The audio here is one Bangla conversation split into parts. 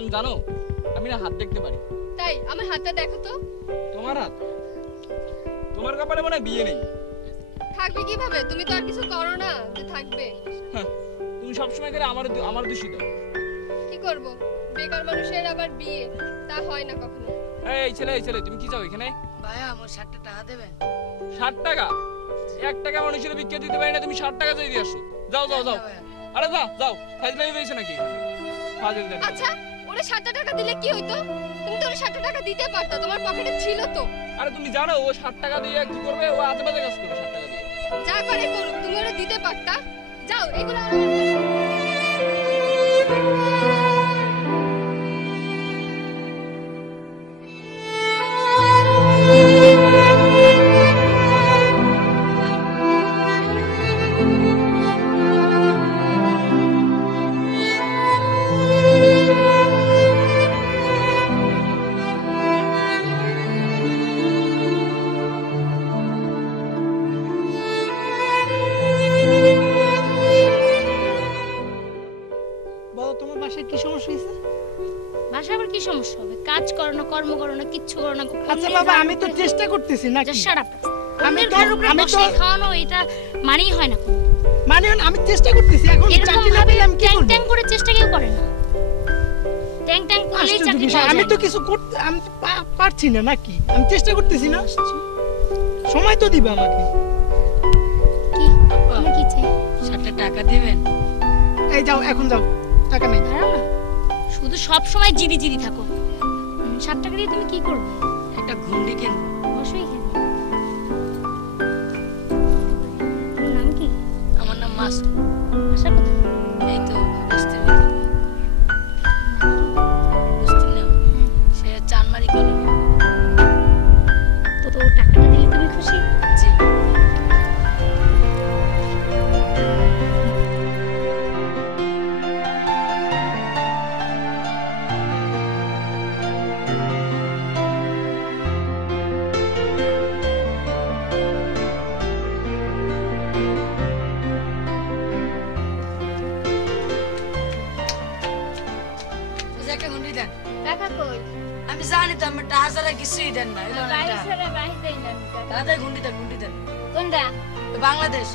কারণ জানো আমি না হাত দেখতে পারি। তাই আমার হাতটা দেখো তো। তোমার হাত? তোমার কপালে মনে হয় বিয়ে নেই। থাকবে কিভাবে? তুমি তো আর কিছু করো না যে থাকবে। তুমি সবসময় করে আমার দোষী দাও। কি করব, বেকার মানুষের আবার বিয়ে, তা হয় না কখনো। এই ছেলে তুমি কি চাও এখানে? ভাইয়া আমার 60 টাকা দেবেন? 60 টাকা? 1 টাকা মানুষের ভিক্ষা দিতে পারি না, তুমি 60 টাকা চাই দিয়ে আসো। যাও। আরে যাও ফাজলামি পেয়েছো নাকি? আচ্ছা ওরে 60 টাকা দিলে কি হইতো? তুমি তো ওরে 60 টাকা দিতে পারতা, তোমার পকেটে ছিল তো। আরে তুমি জানো ও 60 টাকা দিয়ে কি করবে? ও আজেবাজে কাজ করবে 60 টাকা দিয়ে। যা করে করুক, তুমি ওরে দিতে পারতা। যাও এগুলো কাজ করো না, কর্ম করো না, কিচ্ছু করো না। আচ্ছা বাবা আমি তো চেষ্টা করতেছি না কি? আমি তো খাওয়ানো এটা মানেই হয় না। মানে আমি চেষ্টা করতেছি, এখন চাকরি না পেলে আমি কি করব? ট্যাং করে চেষ্টা কেউ করে না। ট্যাং করলেই চাকরি পাওয়া যায়। আমি তো কিছু করতে আমি পারছি না নাকি? আমি চেষ্টা করতেছি না। সময় তো দিবে আমাকে। কি তুমি কি চাই? 60 টাকা দিবেন? এই যাও এখন যাও, টাকা নেই। দাঁড়াও না, শুধু সব সময় জিদি থাকো। 60 টাকা দিয়ে তুমি কি করবে? একটা ঘুন্ডি কিনবো। অবশ্যই কিনবো। তোমার নাম কি? আমার নাম মাসুদ। আশা কোথায়? এই তো বস্তির ভিতর। বস্তি না, সে চানমারি কলোনি। তো টাকাটা দিলে তুমি খুশি? জি। টাকা কই? আমি জানি তো আমি টাকা ছাড়া কিছুই দেন না। বাইরে ছেড়ে বাইরে দেই না। দাদা ঘুন্ডি দেন। কোনটা? বাংলাদেশ।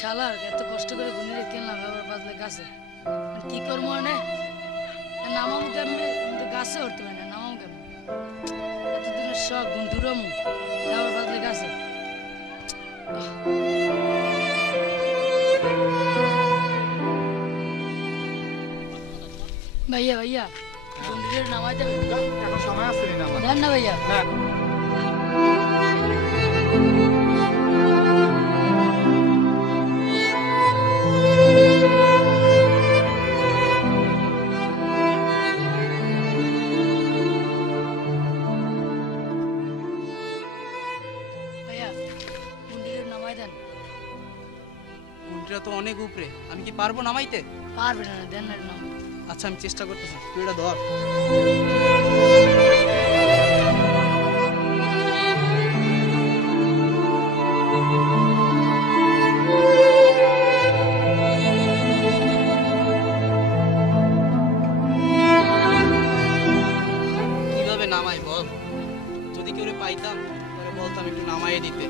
শালার এত কষ্ট করে ঘুনিয়ে কিনলাম, আবার বাজলে গাছে কি করবো? মানে নামাম কেমনে? কিন্তু গাছে উঠতে পারি না, নামাম কেমনে? এতদিনের শখ ঘুমটুরামু, আবার বাজলে গাছে। ভাইয়া ঘুমটুরে নামাই দেবেন? এখন সময় আছে না আমার। দেন না ভাইয়া। হ্যাঁ তো অনেক উপরে, আমি কি পারবো নামাইতে? পারবে না, দেন না নাম। আচ্ছা আমি চেষ্টা করতেছি, তুই এটা ধর। কিভাবে নামাই বল? যদি কেউ পাইতাম তাহলে বলতাম একটু নামাইয়ে দিতে।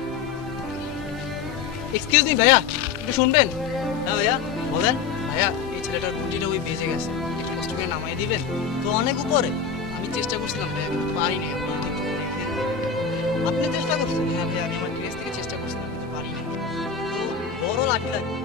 এক্সকিউজ মি ভাইয়া, একটু শুনবেন? হ্যাঁ ভাইয়া বলেন। ভাইয়া এই ছেলেটার ঘুঁটিটা ওই ভেজে গেছে, একটু কষ্ট করে নামাই দিবেন? তো অনেক উপরে। আমি চেষ্টা করছিলাম ভাইয়া, কিন্তু পারিনি। আপনি চেষ্টা করছেন? হ্যাঁ ভাইয়া, আমি আমার ড্রেস থেকে চেষ্টা করছিলাম কিন্তু পারিনি। তো বড় লাঠি লাগবে।